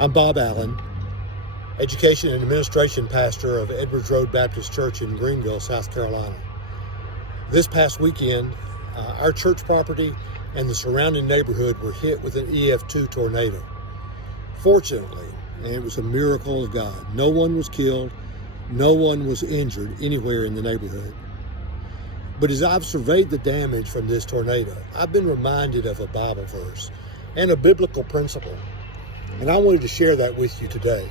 I'm Bob Allen, Education and Administration Pastor of Edwards Road Baptist Church in Greenville, South Carolina. This past weekend, our church property and the surrounding neighborhood were hit with an EF2 tornado. Fortunately, and it was a miracle of God, no one was killed, no one was injured anywhere in the neighborhood. But as I've surveyed the damage from this tornado, I've been reminded of a Bible verse and a biblical principle. And I wanted to share that with you today.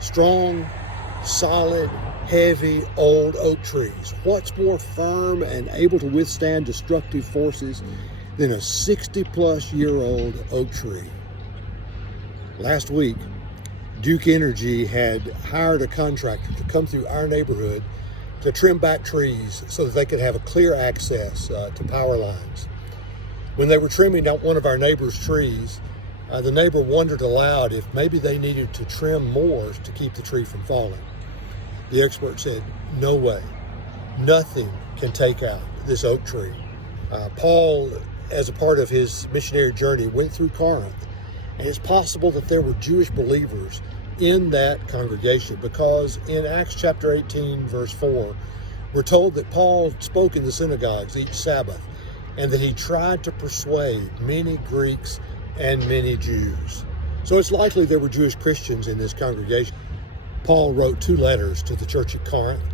Strong, solid, heavy, old oak trees. What's more firm and able to withstand destructive forces than a 60-plus-year-old oak tree? Last week, Duke Energy had hired a contractor to come through our neighborhood to trim back trees so that they could have a clear access to power lines. When they were trimming out one of our neighbor's trees, the neighbor wondered aloud if maybe they needed to trim more to keep the tree from falling. The expert said, "No way. Nothing can take out this oak tree." Paul, as a part of his missionary journey, went through Corinth, and it's possible that there were Jewish believers in that congregation, because in Acts chapter 18, verse 4, we're told that Paul spoke in the synagogues each Sabbath, and that he tried to persuade many Greeks and many Jews. So it's likely there were Jewish Christians in this congregation. Paul wrote 2 letters to the church at Corinth.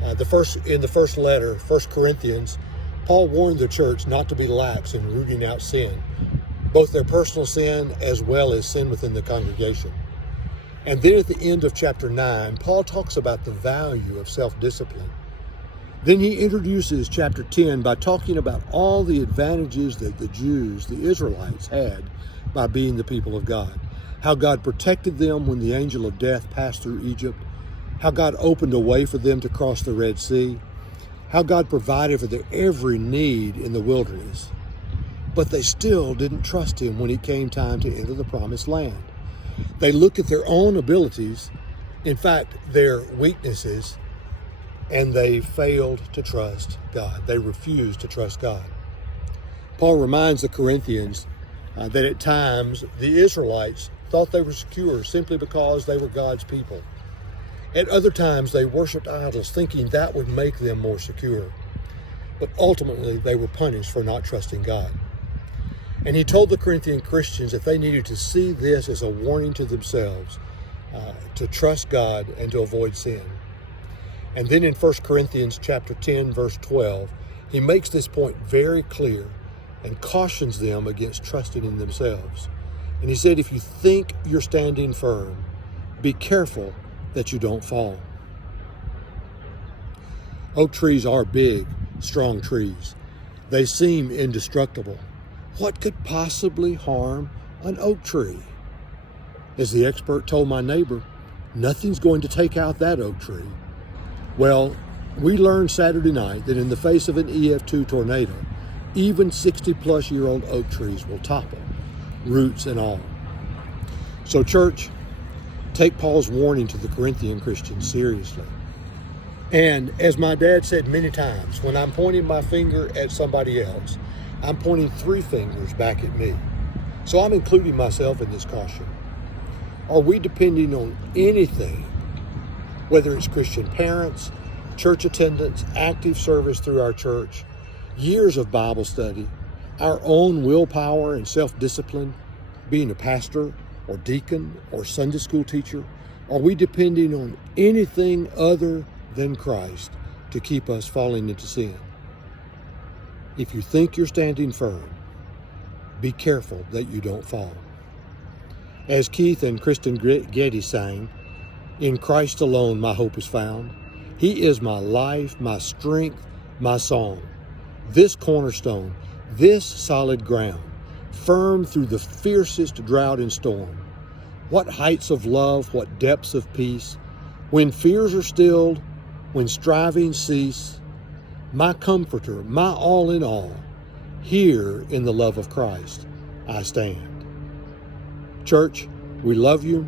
In the first letter, 1 Corinthians, Paul warned the church not to be lax in rooting out sin, both their personal sin as well as sin within the congregation. And then at the end of chapter 9, Paul talks about the value of self-discipline. Then he introduces chapter 10 by talking about all the advantages that the Jews, the Israelites, had by being the people of God. How God protected them when the angel of death passed through Egypt. How God opened a way for them to cross the Red Sea. How God provided for their every need in the wilderness. But they still didn't trust him when it came time to enter the promised land. They looked at their own abilities, in fact, their weaknesses, and they failed to trust God. They refused to trust God. Paul reminds the Corinthians that at times the Israelites thought they were secure simply because they were God's people. At other times they worshiped idols, thinking that would make them more secure. But ultimately they were punished for not trusting God. And he told the Corinthian Christians that they needed to see this as a warning to themselves, to trust God and to avoid sin. And then in 1 Corinthians chapter 10, verse 12, he makes this point very clear and cautions them against trusting in themselves. And he said, if you think you're standing firm, be careful that you don't fall. Oak trees are big, strong trees. They seem indestructible. What could possibly harm an oak tree? As the expert told my neighbor, nothing's going to take out that oak tree. Well, we learned Saturday night that in the face of an EF2 tornado, even 60-plus-year-old oak trees will topple, roots and all. So church, take Paul's warning to the Corinthian Christians seriously. And as my dad said many times, when I'm pointing my finger at somebody else, I'm pointing 3 fingers back at me. So I'm including myself in this caution. Are we depending on anything, whether it's Christian parents, church attendance, active service through our church, years of Bible study, our own willpower and self-discipline, being a pastor or deacon or Sunday school teacher? Are we depending on anything other than Christ to keep us falling into sin? If you think you're standing firm, be careful that you don't fall. As Keith and Kristen Getty sang, in Christ alone my hope is found. He is my life, my strength, my song. This cornerstone, this solid ground, firm through the fiercest drought and storm. What heights of love, what depths of peace. When fears are stilled, when strivings cease, my comforter, my all in all, here in the love of Christ I stand. Church, we love you.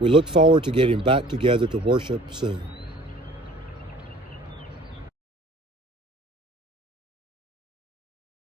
We look forward to getting back together to worship soon.